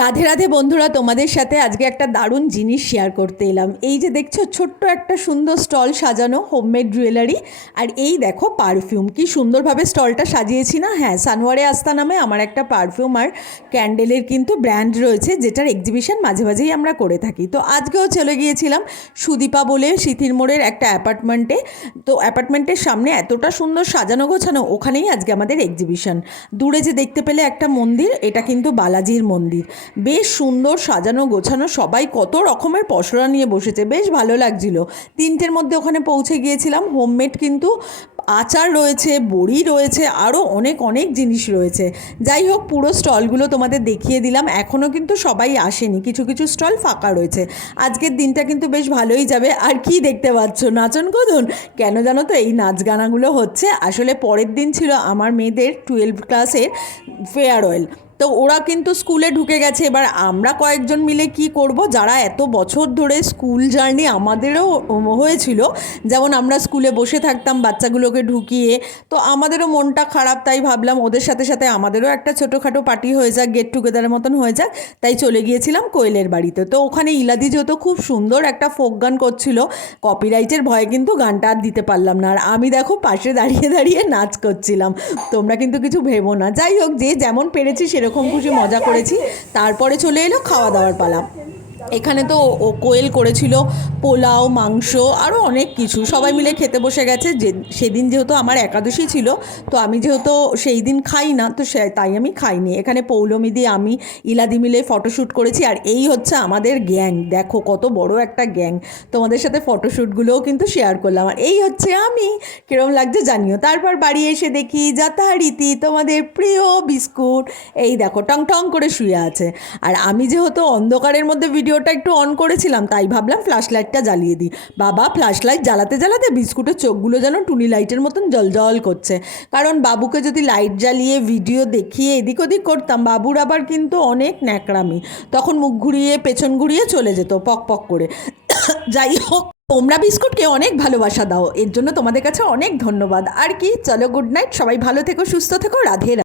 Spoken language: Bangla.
রাধে রাধে বন্ধুরা, তোমাদের সাথে আজকে একটা দারুণ জিনিস শেয়ার করতে এলাম। এই যে দেখছো ছোট্ট একটা সুন্দর স্টল সাজানো, হোমমেড জুয়েলারি। আর এই দেখো পারফিউম, কি সুন্দরভাবে স্টলটা সাজিয়েছি না। হ্যাঁ, সানওয়ারে আস্তা নামে আমার একটা পারফিউম আর ক্যান্ডেলের কিন্তু ব্র্যান্ড রয়েছে, যেটার এক্সিবিশন মাঝে মাঝেই আমরা করে থাকি। তো আজকেও চলে গিয়েছিলাম সুদীপা বলে সিথির মোড়ের একটা অ্যাপার্টমেন্টে। তো অ্যাপার্টমেন্টের সামনে এতটা সুন্দর সাজানো গোছানো, ওখানেই আজকে আমাদের এক্সিবিশন। দূরে যে দেখতে পেলে একটা মন্দির, এটা কিন্তু বালাজির মন্দির। বেশ সুন্দর সাজানো গোছানো, সবাই কত রকমের পসরা নিয়ে বসেছে, বেশ ভালো লাগছিল। 3টের মধ্যে ওখানে পৌঁছে গিয়েছিলাম। হোমমেড কিন্তু আচার রয়েছে, বড়ি রয়েছে, আরও অনেক অনেক জিনিস রয়েছে। যাই হোক, পুরো স্টলগুলো তোমাদের দেখিয়ে দিলাম। এখনও কিন্তু সবাই আসেনি, কিছু কিছু স্টল ফাঁকা রয়েছে। আজকের দিনটা কিন্তু বেশ ভালোই যাবে। আর কি দেখতে পাচ্ছ, নাচন কোদন কেন জানো তো, এই নাচ গানাগুলো হচ্ছে। আসলে পরের দিন ছিল আমার মেয়েদের 12 ক্লাসের ফেয়ারওয়েল। তো ওরা কিন্তু স্কুলে ঢুকে গেছে। এবার আমরা কয়েকজন মিলে কি করব, যারা এত বছর ধরে স্কুল জার্নি আমাদেরও হয়েছিল, যেমন আমরা স্কুলে বসে থাকতাম বাচ্চাগুলোকে ঢুকিয়ে, তো আমাদেরও মনটা খারাপ। তাই ভাবলাম ওদের সাথে সাথে আমাদেরও একটা ছোটোখাটো পার্টি হয়ে যাক, গেট টুগেদারের মতন হয়ে যাক। তাই চলে গিয়েছিলাম কোয়েলের বাড়িতে। তো ওখানে ইলাদি যেহেতু খুব সুন্দর একটা ফোক গান করছিল, কপিরাইটের ভয়ে কিন্তু গানটা আর দিতে পারলাম না। আর আমি দেখো পাশে দাঁড়িয়ে দাঁড়িয়ে নাচ করছিলাম। তোমরা কিন্তু কিছু ভেবো না। যাই হোক, যে যেমন পেরেছি সেরকম খুশি মজা করেছি। তারপরে চলে এলো খাওয়া দাওয়ার পালা। এখানে তো ও কোয়েল করেছিল পোলাও, মাংস, আরও অনেক কিছু। সবাই মিলে খেতে বসে গেছে। যে সেদিন যেহেতু আমার একাদশী ছিল, তো আমি যেহেতু সেই দিন খাই না, তো তাই আমি খাইনি। এখানে পৌলমি দিয়ে আমি ইলাদি মিলে ফটোশ্যুট করেছি। আর এই হচ্ছে আমাদের গ্যাং, দেখো কত বড় একটা গ্যাং। তোমাদের সাথে ফটোশ্যুটগুলোও কিন্তু শেয়ার করলাম। আর এই হচ্ছে আমি, কীরকম লাগছে জানিও। তারপর বাড়ি এসে দেখি যথারীতি তোমাদের প্রিয় বিস্কুট এই দেখো টং টং করে শুয়ে আছে। আর আমি যেহেতু অন্ধকারের মধ্যে ভিডিওটা একটু অন করেছিলাম, তাই ভাবলাম ফ্ল্যাশ লাইটটা জ্বালিয়ে দিই। বাবা, ফ্ল্যাশ লাইট জ্বালাতে জ্বালাতে বিস্কুটের চোখগুলো যেন টুনি লাইটের মতন জলজল করছে। কারণ বাবুকে যদি লাইট জ্বালিয়ে ভিডিও দেখিয়ে এদিক ওদিক করতাম, বাবুর আবার কিন্তু অনেক ন্যাকড়ামি, তখন মুখ ঘুরিয়ে পেছন ঘুরিয়ে চলে যেত পক পক করে। যাই হোক, তোমরা বিস্কুটকে অনেক ভালোবাসা দাও, এর জন্য তোমাদের কাছে অনেক ধন্যবাদ। আর কি, চলো গুড নাইট, সবাই ভালো থেকো, সুস্থ থেকো, রাধে রাধে।